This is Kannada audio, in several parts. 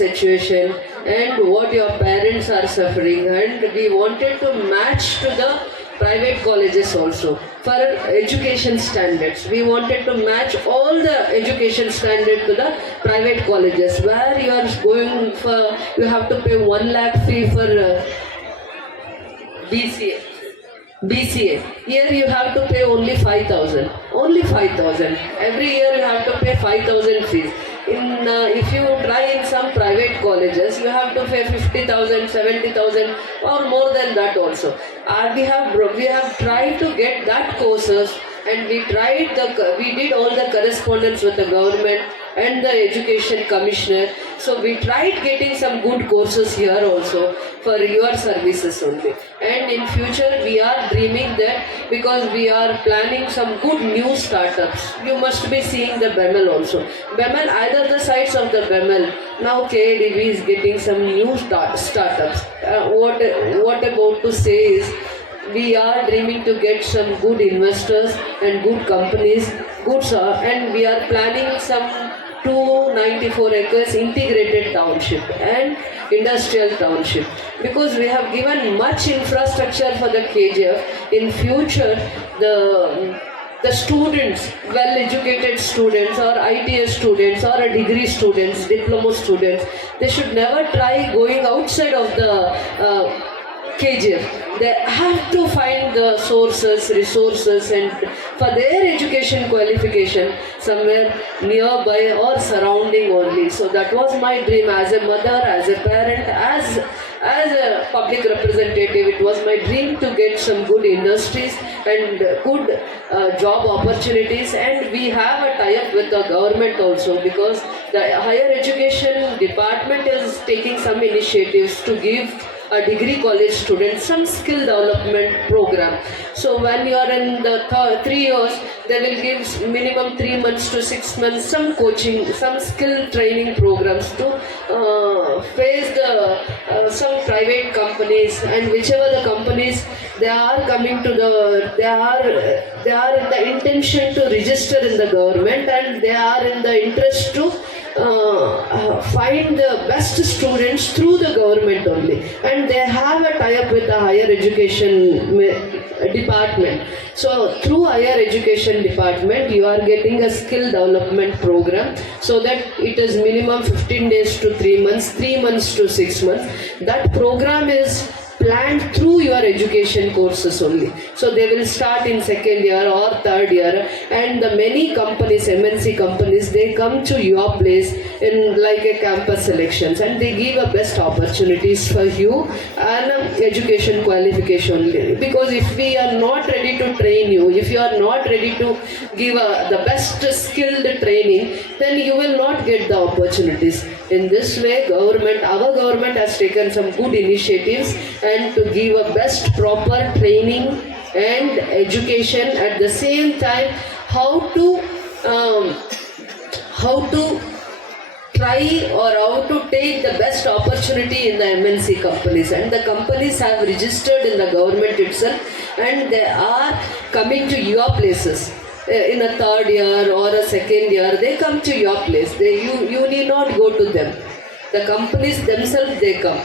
situation and what your parents are suffering and we wanted to match to the private colleges also for education standards we wanted to match all the education standard to the private colleges where you are going for you have to pay 1 lakh fee for uh, BCA. BCA. Here you have to pay only 5,000. Only 5,000. Every year you have to pay 5,000 fees. In uh, if you colleges, you have to pay 50,000, 70,000 or more than that also. Uh, we have we have tried to get that courses and we tried the we did all the correspondence with the government and the education commissioner so we tried getting some good courses here also for your services only. And in future we are dreaming that because we are planning some good new startups. You must be seeing the bemel also. Bemel either the sides of the bemel. Now kadv is getting some new start, startups. Uh, what what about to say is we are dreaming to get some good investors and good companies good uh, and we are planning some 294 acres integrated township and industrial township. Because we have given much infrastructure for the kgf in future the the students, well educated students or ITS students or a degree students, diploma students, they should never try going outside of the uh, KGF. They have to find the sources, resources, and for their education qualification somewhere nearby or surrounding only. So that was my dream as a mother, as a parent, as as a public representative. It was my dream to get some good industries and good uh, job opportunities, and we have a tie-up with the government also because the higher education department is taking some initiatives to give a degree college student some skill development program. So when you are in the th- three years they will give minimum three months to six months some coaching some skill training programs to uh, face the uh, some private companies and whichever the companies they are coming to the they are they are in the intention to register in the government and they are in the interest to uh, find the best students through the government only. And they have a tie-up with the higher education department. So through higher education department you are getting a skill development program so that it is minimum 15 days to 3 months 3 months to 6 months. That program is planned through your education courses only. So they will start in second year or third year, and the many companies, MNC companies, they come to your place in like a campus selections, and they give a best opportunities for you and um, education qualification. Because if we are not ready to train you, if you are not ready to give a, the best skilled training, then you will not get the opportunities. In this way, government, our government has taken some good initiatives and to give a best proper training and education at the same time how to um, how to try or how to take the best opportunity in the MNC companies. And the companies have registered in the government itself and they are coming to your places Eh, in a third year or a second year they come to your place. They you you need not go to them. The companies themselves they come.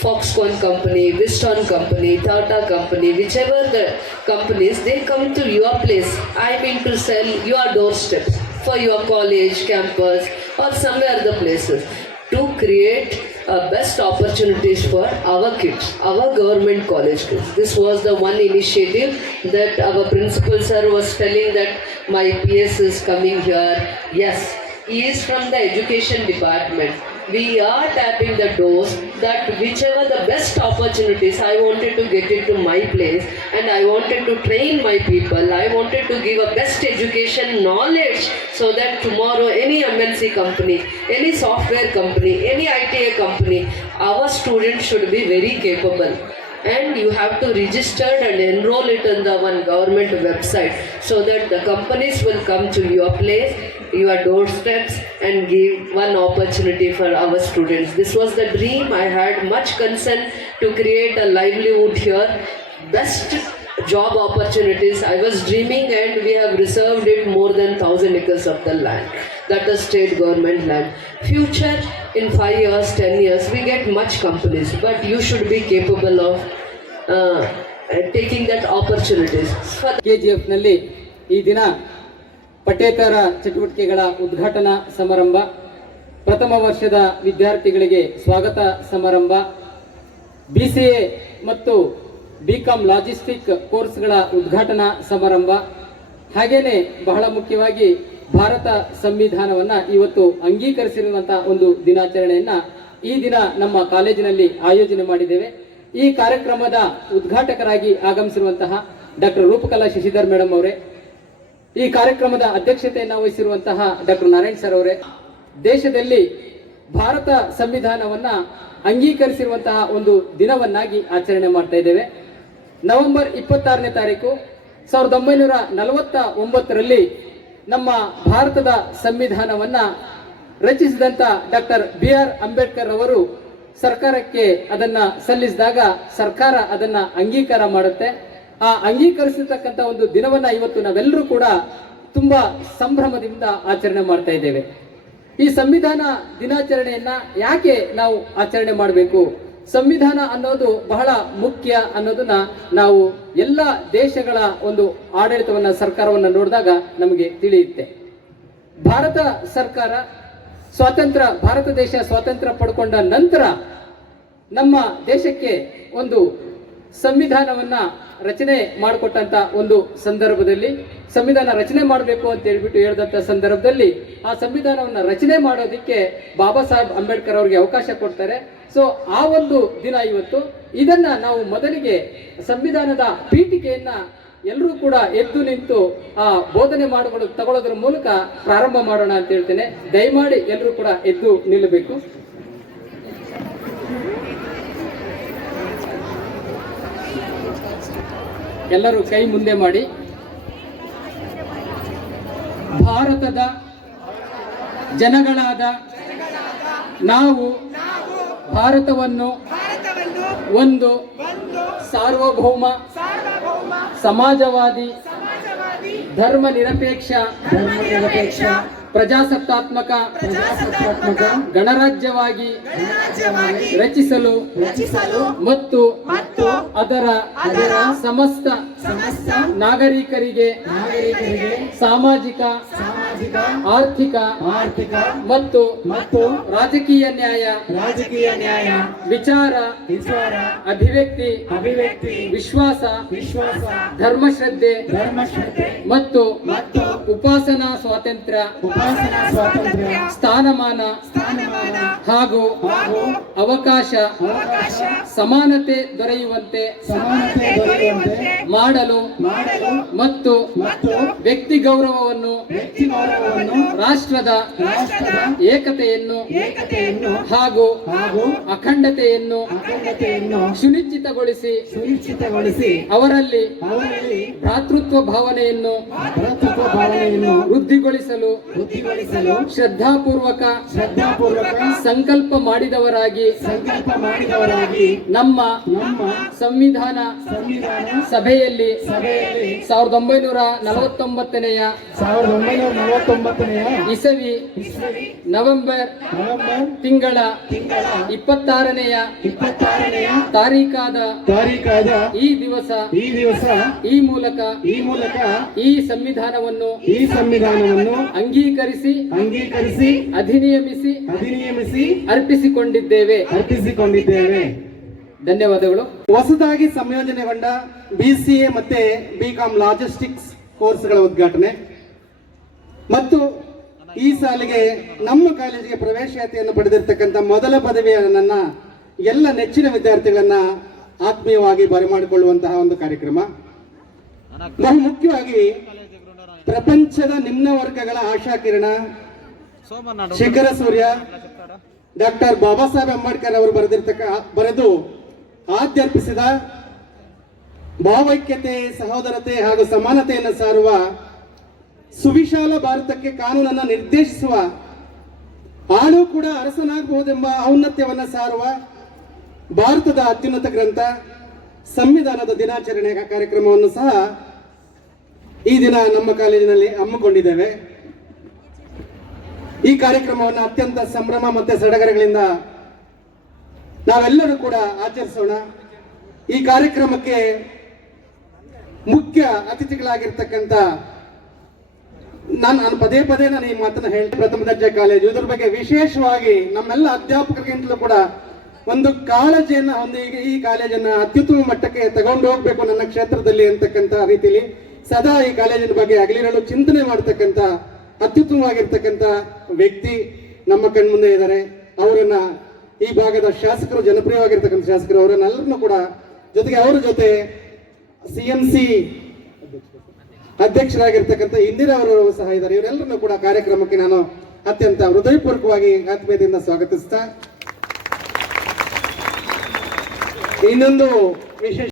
Foxconn company, Viston company, Tata company, whichever the companies, they come to your place. I mean to sell your doorsteps for your college, campus, or somewhere the places to create uh, best opportunities for our kids, our government college kids. This was the one initiative that our principal sir was telling that my PS is coming here. Yes, he is from the education department we are tapping the doors that whichever the best opportunities i wanted to get into my place and i wanted to train my people. I wanted to give a best education knowledge so that tomorrow any mnc company any software company any ita company our students should be very capable and you have to register and enroll it in the one government website so that the companies will come to your place your doorsteps and give one opportunity for our students. This was the dream. I had much concern to create a livelihood here. Best job opportunities. I was dreaming, and we have reserved it more than thousand acres of the land. That is state government land. Future in 5 years, 10 years, we get much companies, but you should be capable of uh, taking that opportunities. For K G ಎಫ್ನಲ್ಲಿ ಈ ದಿನ ಪಠ್ಯೇತರ ಚಟುವಟಿಕೆಗಳ ಉದ್ಘಾಟನಾ ಸಮಾರಂಭ ಪ್ರಥಮ ವರ್ಷದ ವಿದ್ಯಾರ್ಥಿಗಳಿಗೆ ಸ್ವಾಗತ ಸಮಾರಂಭ ಬಿ ಸಿ ಎ ಮತ್ತು ಬಿ ಕಾಮ್ ಲಾಜಿಸ್ಟಿಕ್ ಕೋರ್ಸ್ಗಳ ಉದ್ಘಾಟನಾ ಸಮಾರಂಭ. ಹಾಗೇನೆ ಬಹಳ ಮುಖ್ಯವಾಗಿ ಭಾರತ ಸಂವಿಧಾನವನ್ನು ಇವತ್ತು ಅಂಗೀಕರಿಸಿರುವಂತಹ ಒಂದು ದಿನಾಚರಣೆಯನ್ನ ಈ ದಿನ ನಮ್ಮ ಕಾಲೇಜಿನಲ್ಲಿ ಆಯೋಜನೆ ಮಾಡಿದ್ದೇವೆ. ಈ ಕಾರ್ಯಕ್ರಮದ ಉದ್ಘಾಟಕರಾಗಿ ಆಗಮಿಸಿರುವಂತಹ ಡಾಕ್ಟರ್ ರೂಪಕಲಾ ಶಶಿಧರ್ ಮೇಡಮ್ ಅವರೇ, ಈ ಕಾರ್ಯಕ್ರಮದ ಅಧ್ಯಕ್ಷತೆಯನ್ನು ವಹಿಸಿರುವಂತಹ ಡಾಕ್ಟರ್ ನಾರಾಯಣ್ ಸರ್ ಅವರೇ, ದೇಶದಲ್ಲಿ ಭಾರತ ಸಂವಿಧಾನವನ್ನ ಅಂಗೀಕರಿಸಿರುವಂತಹ ಒಂದು ದಿನವನ್ನಾಗಿ ಆಚರಣೆ ಮಾಡ್ತಾ ಇದ್ದೇವೆ. ನವೆಂಬರ್ ಇಪ್ಪತ್ತಾರನೇ ತಾರೀಕು ಸಾವಿರದ ಒಂಬೈನೂರ ನಲವತ್ತ ಒಂಬತ್ತರಲ್ಲಿ ನಮ್ಮ ಭಾರತದ ಸಂವಿಧಾನವನ್ನ ರಚಿಸಿದಂತ ಡಾಕ್ಟರ್ ಬಿ ಆರ್ ಅಂಬೇಡ್ಕರ್ ಅವರು ಸರ್ಕಾರಕ್ಕೆ ಅದನ್ನ ಸಲ್ಲಿಸಿದಾಗ ಸರ್ಕಾರ ಅದನ್ನ ಅಂಗೀಕಾರ ಮಾಡುತ್ತೆ. ಆ ಅಂಗೀಕರಿಸಿರ್ತಕ್ಕಂಥ ಒಂದು ದಿನವನ್ನ ಇವತ್ತು ನಾವೆಲ್ಲರೂ ಕೂಡ ತುಂಬಾ ಸಂಭ್ರಮದಿಂದ ಆಚರಣೆ ಮಾಡ್ತಾ ಇದ್ದೇವೆ. ಈ ಸಂವಿಧಾನ ದಿನಾಚರಣೆಯನ್ನು ಯಾಕೆ ನಾವು ಆಚರಣೆ ಮಾಡಬೇಕು? ಸಂವಿಧಾನ ಅನ್ನೋದು ಬಹಳ ಮುಖ್ಯ ಅನ್ನೋದನ್ನ ನಾವು ಎಲ್ಲ ದೇಶಗಳ ಒಂದು ಆಡಳಿತವನ್ನ, ಸರ್ಕಾರವನ್ನ ನೋಡಿದಾಗ ನಮಗೆ ತಿಳಿಯುತ್ತೆ. ಭಾರತ ಸರ್ಕಾರ ಸ್ವಾತಂತ್ರ್ಯ, ಭಾರತ ದೇಶ ಸ್ವಾತಂತ್ರ್ಯ ಪಡ್ಕೊಂಡ ನಂತರ ನಮ್ಮ ದೇಶಕ್ಕೆ ಒಂದು ಸಂವಿಧಾನವನ್ನ ರಚನೆ ಮಾಡಿಕೊಟ್ಟಂತ ಒಂದು ಸಂದರ್ಭದಲ್ಲಿ, ಸಂವಿಧಾನ ರಚನೆ ಮಾಡಬೇಕು ಅಂತ ಹೇಳ್ಬಿಟ್ಟು ಹೇಳಿದಂತ ಸಂದರ್ಭದಲ್ಲಿ ಆ ಸಂವಿಧಾನವನ್ನ ರಚನೆ ಮಾಡೋದಕ್ಕೆ ಬಾಬಾ ಸಾಹೇಬ್ ಅಂಬೇಡ್ಕರ್ ಅವರಿಗೆ ಅವಕಾಶ ಕೊಡ್ತಾರೆ. ಸೊ ಆ ಒಂದು ದಿನ ಇವತ್ತು, ಇದನ್ನ ನಾವು ಮೊದಲಿಗೆ ಸಂವಿಧಾನದ ಪೀಠಿಕೆಯನ್ನ ಎಲ್ಲರೂ ಕೂಡ ಎದ್ದು ನಿಂತು, ಆ ಬೋಧನೆ ಮಾಡಿಕೊಂಡು ತಗೊಳ್ಳೋದ್ರ ಮೂಲಕ ಪ್ರಾರಂಭ ಮಾಡೋಣ ಅಂತ ಹೇಳ್ತೇನೆ. ದಯಮಾಡಿ ಎಲ್ಲರೂ ಕೂಡ ಎದ್ದು ನಿಲ್ಲಬೇಕು. ಎಲ್ಲರೂ ಕೈ ಮುಂದೆ ಮಾಡಿ. ಭಾರತದ ಜನಗಳಾದ ನಾವು ಭಾರತವನ್ನು ಒಂದು ಸಾರ್ವಭೌಮ ಸಮಾಜವಾದಿ ಧರ್ಮ ನಿರಪೇಕ್ಷ ಧರ್ಮ ನಿರಪೇಕ್ಷ ಪ್ರಜಾಸತ್ತಾತ್ಮಕ ಪ್ರಜಾಸತ್ತಾತ್ಮಕ ಗಣರಾಜ್ಯವಾಗಿ ರಚಿಸಲು ರಚಿಸಲು ಮತ್ತು ಮತ್ತು ಅದರ ಅದರ ಸಮಸ್ತ ಸಮಸ್ತ ನಾಗರಿಕರಿಗೆ ನಾಗರಿಕರಿಗೆ ಸಾಮಾಜಿಕ ಸಾಮಾಜಿಕ ಆರ್ಥಿಕ ಆರ್ಥಿಕ ಮತ್ತು ಮತ್ತು ರಾಜಕೀಯ ನ್ಯಾಯ ರಾಜಕೀಯ ನ್ಯಾಯ ವಿಚಾರ ವಿಚಾರ ಅಭಿವ್ಯಕ್ತಿ ಅಭಿವ್ಯಕ್ತಿ ವಿಶ್ವಾಸ ವಿಶ್ವಾಸ ಧರ್ಮಶ್ರದ್ಧೆ ಧರ್ಮಶ್ರದ್ಧೆ ಮತ್ತು ಮತ್ತು ಉಪಾಸನಾ ಸ್ವಾತಂತ್ರ್ಯ ಉಪಾಸನಾ ಸ್ವಾತಂತ್ರ್ಯ ಸ್ಥಾನಮಾನ ಸ್ಥಾನಮಾನ ಹಾಗೂ ಹಾಗೂ ಅವಕಾಶ ಅವಕಾಶ ಸಮಾನತೆ ದೊರೆಯುವಂತೆ ಸಮಾನತೆ ದೊರೆಯುವಂತೆ ಮಾಡಲು ಮಾಡಲು ಮತ್ತು ಮತ್ತು ವ್ಯಕ್ತಿ ಗೌರವವನ್ನು ವ್ಯಕ್ತಿ ಗೌರವವನ್ನು ರಾಷ್ಟ್ರದ ರಾಷ್ಟ್ರದ ಏಕತೆಯನ್ನು ಏಕತೆಯನ್ನು ಹಾಗೂ ಹಾಗೂ ಅಖಂಡತೆಯನ್ನು ಅಖಂಡತೆಯನ್ನು ಸುನಿಶ್ಚಿತಗೊಳಿಸಿ ಸುನಿಶ್ಚಿತಗೊಳಿಸಿ ಅವರಲ್ಲಿ ಅವರಲ್ಲಿ ಭ್ರಾತೃತ್ವ ಭಾವನೆಯನ್ನು ಭ್ರಾತೃತ್ವ ಭಾವನೆಯನ್ನು ವೃದ್ಧಿಗೊಳಿಸಲು ವೃದ್ಧಿಗೊಳಿಸಲು ಶ್ರದ್ಧಾಪೂರ್ವಕ ಶ್ರದ್ಧಾಪೂರ್ವಕ ಸಂಕಲ್ಪ ಮಾಡಿದವರಾಗಿ ಸಂಕಲ್ಪ ಮಾಡಿದವರಾಗಿ ನಮ್ಮ ನಮ್ಮ ಸಂವಿಧಾನ ಸಂವಿಧಾನ ಸಭೆಯಲ್ಲಿ ಸಭೆಯಲ್ಲಿ ಸಾವಿರದ ಒಂಬೈನೂರ ನಲವತ್ತೊಂಬತ್ತನೆಯ ಸಾವಿರದ ಒಂಬೈನೂರ ನಲವತ್ತೊಂಬತ್ತನೆಯ ಇಸವಿ ನವೆಂಬರ್ ತಿಂಗಳ ತಿಂಗಳ ಇಪ್ಪತ್ತಾರನೆಯ ಇಪ್ಪತ್ತಾರನೆಯ ತಾರೀಕಾದ ತಾರೀಕಾದ ಈ ದಿವಸ ಈ ದಿವಸ ಈ ಮೂಲಕ ಈ ಮೂಲಕ ಈ ಸಂವಿಧಾನವನ್ನು ಈ ಸಂವಿಧಾನವನ್ನು ಅಂಗೀಕರಿಸಿ ಅಂಗೀಕರಿಸಿ ಅಧಿನಿಯಮಿಸಿ ಅಧಿನಿಯಮಿಸಿ ಅರ್ಪಿಸಿಕೊಂಡಿದ್ದೇವೆ. ಅರ್ಪಿಸಿಕೊಂಡಿದ್ದೇವೆ. ಧನ್ಯವಾದಗಳು. ಹೊಸದಾಗಿ ಸಂಯೋಜನೆಗೊಂಡ ಬಿ ಸಿ ಎ ಮತ್ತೆ ಬಿ ಕಾಮ್ ಲಾಜಿಸ್ಟಿಕ್ಸ್ ಕೋರ್ಸ್ಗಳ ಉದ್ಘಾಟನೆ. ಮತ್ತು ಈ ಸಾಲಿಗೆ ನಮ್ಮ ಕಾಲೇಜಿಗೆ ಪ್ರವೇಶಾತಿಯನ್ನು ಪಡೆದಿರ್ತಕ್ಕಂಥ ಮೊದಲ ಪದವಿಯ ನನ್ನ ಎಲ್ಲ ನೆಚ್ಚಿನ ವಿದ್ಯಾರ್ಥಿಗಳನ್ನ ಆತ್ಮೀಯವಾಗಿ ಬರಮಾಡಿಕೊಳ್ಳುವಂತಹ ಒಂದು ಕಾರ್ಯಕ್ರಮ. ಬಹು ಮುಖ್ಯವಾಗಿ ಪ್ರಪಂಚದ ನಿಮ್ನ ವರ್ಗಗಳ ಆಶಾಕಿರಣ ಶಿಖರ ಸೂರ್ಯ, ಡಾಕ್ಟರ್ ಬಾಬಾ ಸಾಹೇಬ್ ಅಂಬೇಡ್ಕರ್ ಅವರು ಬರೆದಿರ್ತಕ್ಕ, ಬರೆದು ಆದ್ಯರ್ಪಿಸಿದ ಭಾವೈಕ್ಯತೆ, ಸಹೋದರತೆ ಹಾಗೂ ಸಮಾನತೆಯನ್ನು ಸಾರುವ ಸುವಿಶಾಲ ಭಾರತಕ್ಕೆ ಕಾನೂನನ್ನು ನಿರ್ದೇಶಿಸುವ ಆಳು ಕೂಡ ಅರಸನಾಗಬಹುದೆಂಬ ಔನ್ನತ್ಯವನ್ನು ಸಾರುವ ಭಾರತದ ಅತ್ಯುನ್ನತ ಗ್ರಂಥ, ಸಂವಿಧಾನದ ದಿನಾಚರಣೆ ಕಾರ್ಯಕ್ರಮವನ್ನು ಸಹ ಈ ದಿನ ನಮ್ಮ ಕಾಲೇಜಿನಲ್ಲಿ ಹಮ್ಮಿಕೊಂಡಿದ್ದೇವೆ. ಈ ಕಾರ್ಯಕ್ರಮವನ್ನು ಅತ್ಯಂತ ಸಂಭ್ರಮ ಮತ್ತು ಸಡಗರಗಳಿಂದ ನಾವೆಲ್ಲರೂ ಕೂಡ ಆಚರಿಸೋಣ. ಈ ಕಾರ್ಯಕ್ರಮಕ್ಕೆ ಮುಖ್ಯ ಅತಿಥಿಗಳಾಗಿರ್ತಕ್ಕಂಥ ನಾನು ನಾನು ಪದೇ ಪದೇ ನಾನು ಈ ಮಾತನ್ನ ಹೇಳ್ತೀನಿ. ಪ್ರಥಮ ದರ್ಜೆ ಕಾಲೇಜು ಇದ್ರ ಬಗ್ಗೆ ವಿಶೇಷವಾಗಿ ನಮ್ಮೆಲ್ಲ ಅಧ್ಯಾಪಕರಿಗಿಂತಲೂ ಕೂಡ ಒಂದು ಕಾಳಜಿಯನ್ನು ಒಂದು ಈಗ ಈ ಕಾಲೇಜನ್ನ ಅತ್ಯುತ್ತಮ ಮಟ್ಟಕ್ಕೆ ತಗೊಂಡು ಹೋಗ್ಬೇಕು ನನ್ನ ಕ್ಷೇತ್ರದಲ್ಲಿ ಅಂತಕ್ಕಂಥ ರೀತಿಯಲ್ಲಿ ಸದಾ ಈ ಕಾಲೇಜಿನ ಬಗ್ಗೆ ಹಗಲಿರಲು ಚಿಂತನೆ ಮಾಡ್ತಕ್ಕಂಥ, ಅತ್ಯುತ್ತಮವಾಗಿರ್ತಕ್ಕಂಥ ವ್ಯಕ್ತಿ ನಮ್ಮ ಕಣ್ಮುಂದೆ ಇದ್ದಾರೆ. ಅವರನ್ನ ಈ ಭಾಗದ ಶಾಸಕರು ಜನಪ್ರಿಯವಾಗಿರ್ತಕ್ಕಂಥ ಶಾಸಕರು ಅವರನ್ನೆಲ್ಲರನ್ನೂ ಕೂಡ ಜೊತೆಗೆ ಅವರ ಜೊತೆ ಸಿ ಎಂ ಸಿ ಅಧ್ಯಕ್ಷರಾಗಿರ್ತಕ್ಕಂಥ ಇಂದಿರಾ ಅವರು ಸಹ ಇದ್ದಾರೆ. ಇವರೆಲ್ಲರನ್ನೂ ಕೂಡ ಕಾರ್ಯಕ್ರಮಕ್ಕೆ ನಾನು ಅತ್ಯಂತ ಹೃದಯಪೂರ್ವಕವಾಗಿ ಆತ್ಮೀಯದಿಂದ ಸ್ವಾಗತಿಸ್ತಾ ಇನ್ನೊಂದು ವಿಶೇಷ